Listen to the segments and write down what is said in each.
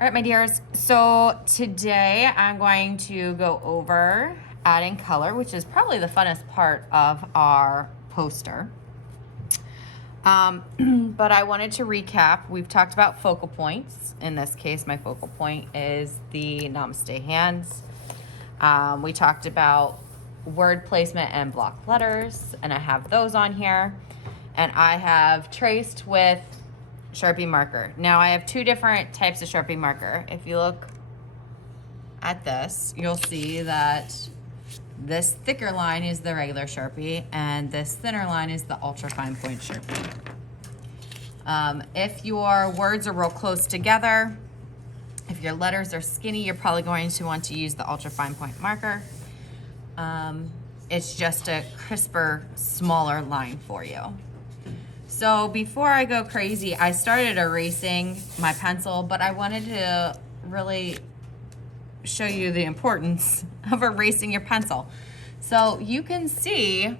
All right, my dears. So today I'm going to go over adding color, which is probably the funnest part of our poster. But I wanted to recap. We've talked about focal points. In this case, my focal point is the Namaste hands. We talked about word placement and block letters, and I have those on here. And I have traced with Sharpie marker. Now I have two different types of Sharpie marker. If you look at this, you'll see that this thicker line is the regular Sharpie and this thinner line is the ultra fine point Sharpie. If your words are real close together, if your letters are skinny, you're probably going to want to use the ultra fine point marker. It's just a crisper, smaller line for you. So before I go crazy, I started erasing my pencil, but I wanted to really show you the importance of erasing your pencil. So you can see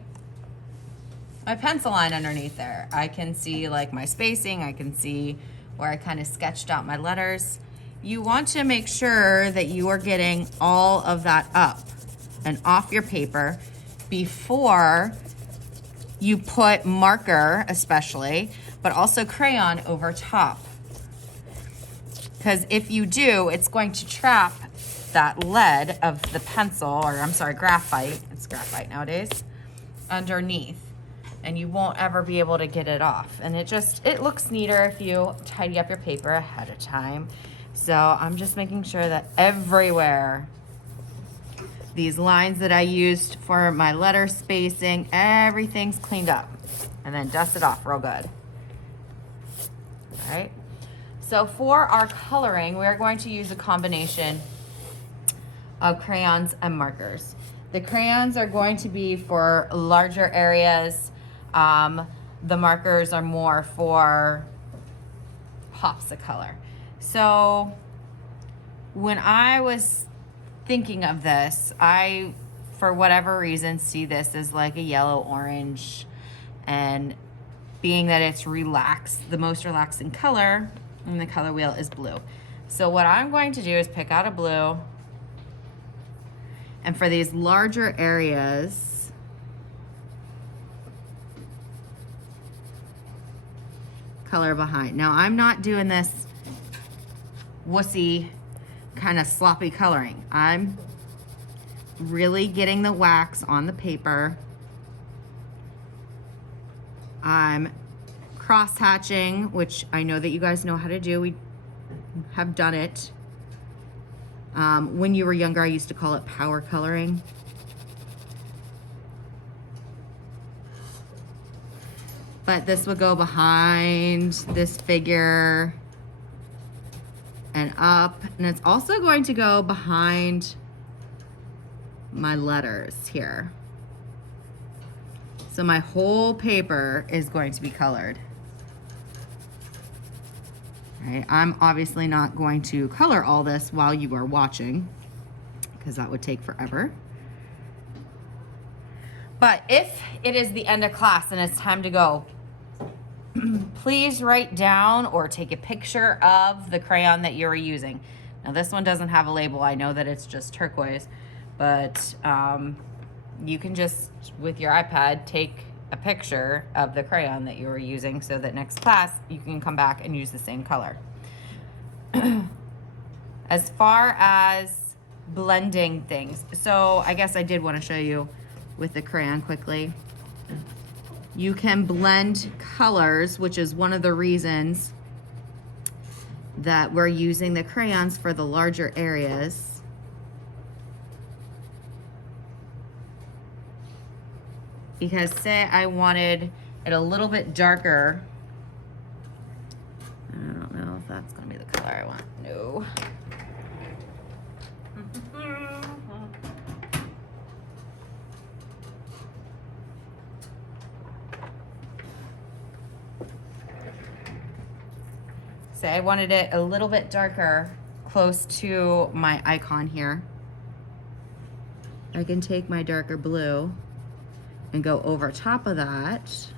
my pencil line underneath there. I can see like my spacing. I can see where I kind of sketched out my letters. You want to make sure that you are getting all of that up and off your paper before you put marker, especially, but also crayon over top. Because if you do, it's going to trap that lead of the pencil, or I'm sorry, graphite, it's graphite nowadays, underneath. And you won't ever be able to get it off. And it looks neater if you tidy up your paper ahead of time. So I'm just making sure that everywhere, these lines that I used for my letter spacing, everything's cleaned up. And then dust it off real good. All right. So for our coloring, we are going to use a combination of crayons and markers. The crayons are going to be for larger areas. The markers are more for pops of color. So when I was thinking of this, I, for whatever reason, see this as like a yellow orange, and being that it's relaxed, the most relaxing color in the color wheel is blue. So what I'm going to do is pick out a blue, and for these larger areas, color behind. Now I'm not doing this wussy kind of sloppy coloring. I'm really getting the wax on the paper. I'm cross hatching, which I know that you guys know how to do. We have done it. When you were younger, I used to call it power coloring. But this would go behind this figure and up, and it's also going to go behind my letters here. So my whole paper is going to be colored. Right, I'm obviously not going to color all this while you are watching, because that would take forever. But if it is the end of class and it's time to go, please write down or take a picture of the crayon that you're using. Now this one doesn't have a label. I know that it's just turquoise, but you can just, with your iPad, take a picture of the crayon that you were using so that next class you can come back and use the same color. As far as blending things, so I guess I did want to show you with the crayon quickly. You can blend colors, which is one of the reasons that we're using the crayons for the larger areas. Because say I wanted it a little bit darker. I don't know if that's gonna be the color I want. No. Say I wanted it a little bit darker, close to my icon here. I can take my darker blue and go over top of that,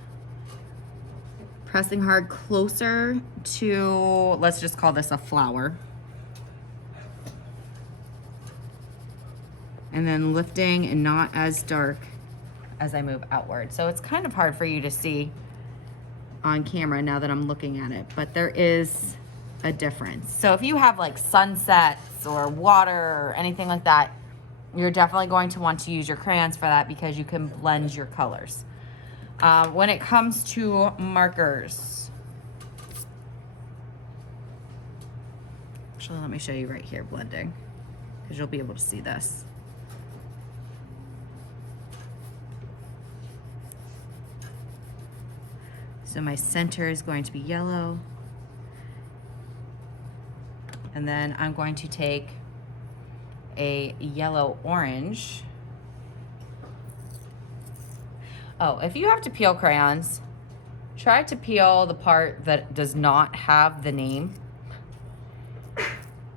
pressing hard closer to, let's just call this a flower. and then lifting and not as dark as I move outward. So it's kind of hard for you to see on camera now that I'm looking at it, but there is a difference. So if you have like sunsets or water or anything like that, you're definitely going to want to use your crayons for that because you can blend your colors. When it comes to markers, actually let me show you right here blending, because you'll be able to see this. So my center is going to be yellow. And then I'm going to take a yellow orange. Oh, if you have to peel crayons, try to peel the part that does not have the name,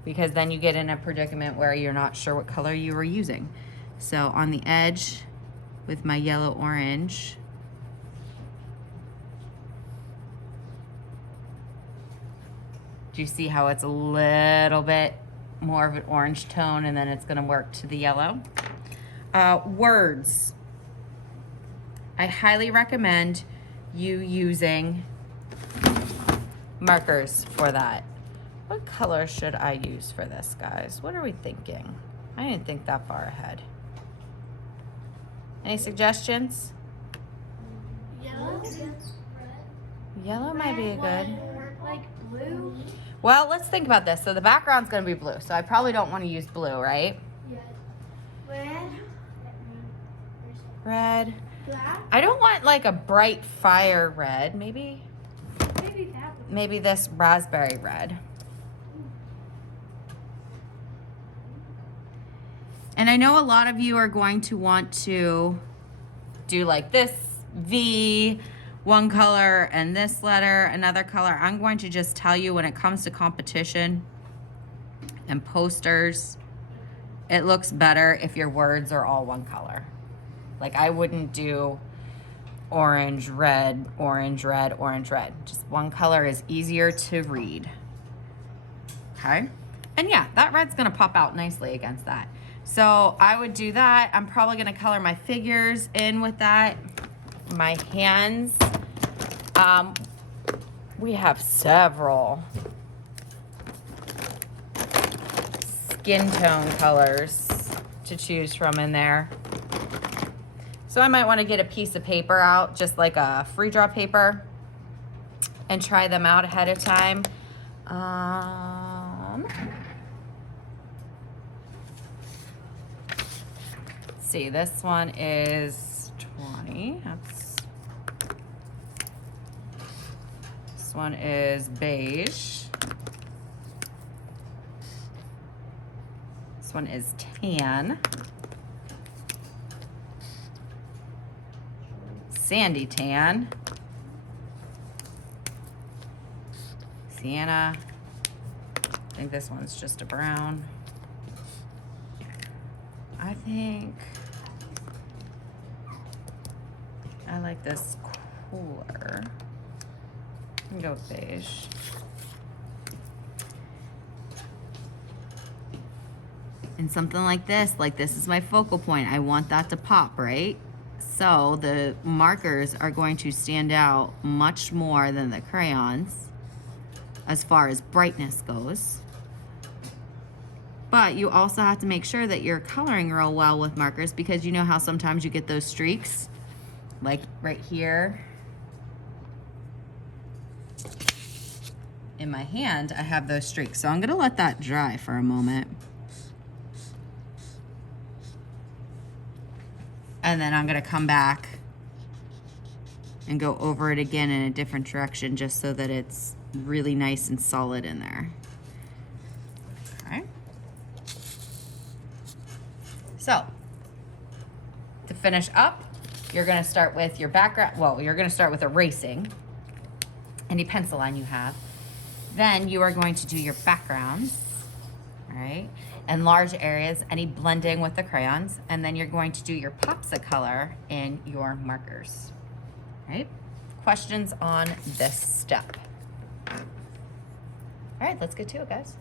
because then you get in a predicament where you're not sure what color you were using. So on the edge with my yellow orange, do you see how it's a little bit more of an orange tone and then it's gonna work to the yellow? Words. I highly recommend you using markers for that. What color should I use for this, guys? What are we thinking? I didn't think that far ahead. Any suggestions? Yellow. Yellow might be a good. Like blue. Well, let's think about this. So the background's gonna be blue, so I probably don't want to use blue, right? Yes. Red. Red. Black. I don't want like a bright fire red. Maybe Maybe that. maybe this raspberry red. And I know a lot of you are going to want to do like this V, one color, and this letter, another color. I'm going to just tell you, when it comes to competition and posters, it looks better if your words are all one color. Like I wouldn't do orange, red, orange, red, orange, red. Just one color is easier to read. Okay? And yeah, that red's gonna pop out nicely against that. So I would do that. I'm probably gonna color my figures in with that. My hands. We have several skin tone colors to choose from in there. So I might want to get a piece of paper out, just like a free draw paper, and try them out ahead of time. Let's see, this one is 20. This one is beige. This one is tan. Sandy tan. Sienna. I think this one's just a brown. I think I like this cooler. I can go with beige. And something like this is my focal point. I want that to pop, right? So the markers are going to stand out much more than the crayons as far as brightness goes. But you also have to make sure that you're coloring real well with markers, because you know how sometimes you get those streaks, like right here. In my hand, I have those streaks. So I'm gonna let that dry for a moment. And then I'm gonna come back and go over it again in a different direction, just so that it's really nice and solid in there. Okay. So, to finish up, you're gonna start with your background. Well, you're gonna start with erasing any pencil line you have. Then you are going to do your backgrounds, right? And large areas, any blending with the crayons, and then you're going to do your pops of color in your markers, right? Questions on this step? All right, let's get to it, guys.